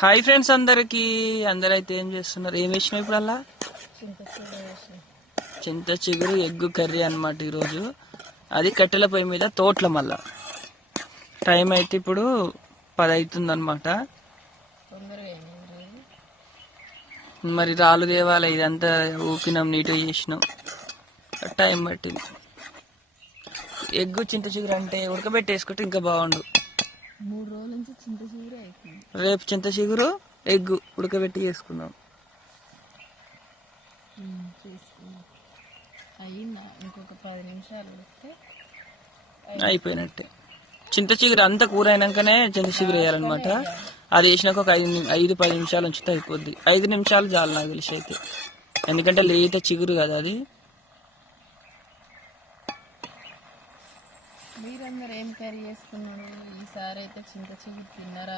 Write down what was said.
Hi friends అందరైతే ఏం చేస్తున్నారు? ఏం వేసినావు ఇప్పుడు అలా? చింత చిగురు ఎగ్గు కర్రీ అన్నమాట ఈరోజు. అది కట్టెల పొయ్యి మీద తోట్ల. మళ్ళా టైం అయితే ఇప్పుడు 10 అవుతుంది అనమాట. మరి రాళ్ళు దేవాలి, ఇదంతా ఊకినాం, నీట్గా చేసినాం, టైం పట్టింది. ఎగ్గు చింత చిగురు అంటే ఉడకబెట్టేసుకుంటే ఇంకా బాగుండు. 3 రోజుల నుంచి చింత చిగురు అవుతుంది. రేపు చింత చిగురు ఎగ్గు ఉడకబెట్టి చేసుకుందాం. అయ్యిందా? ఇంకొక 10 నిమిషాలు ఉడికితే అయిపోయినట్టే. చింత చిగురు అంతా కూర అయినాకనే చింత చిగురు వేయాలన్నమాట. అది వేసినాక ఒక 5-10 నిమిషాలు ఉంచితే అయిపోద్ది. 5 నిమిషాలు చాలు నాకు తెలిసి అయితే, ఎందుకంటే లేత చిగురు కదా అది. మీరందరూ ఏం కర్రీ చేసుకున్నారు ఈసారి? అయితే చింత చిగురు తిన్నారా?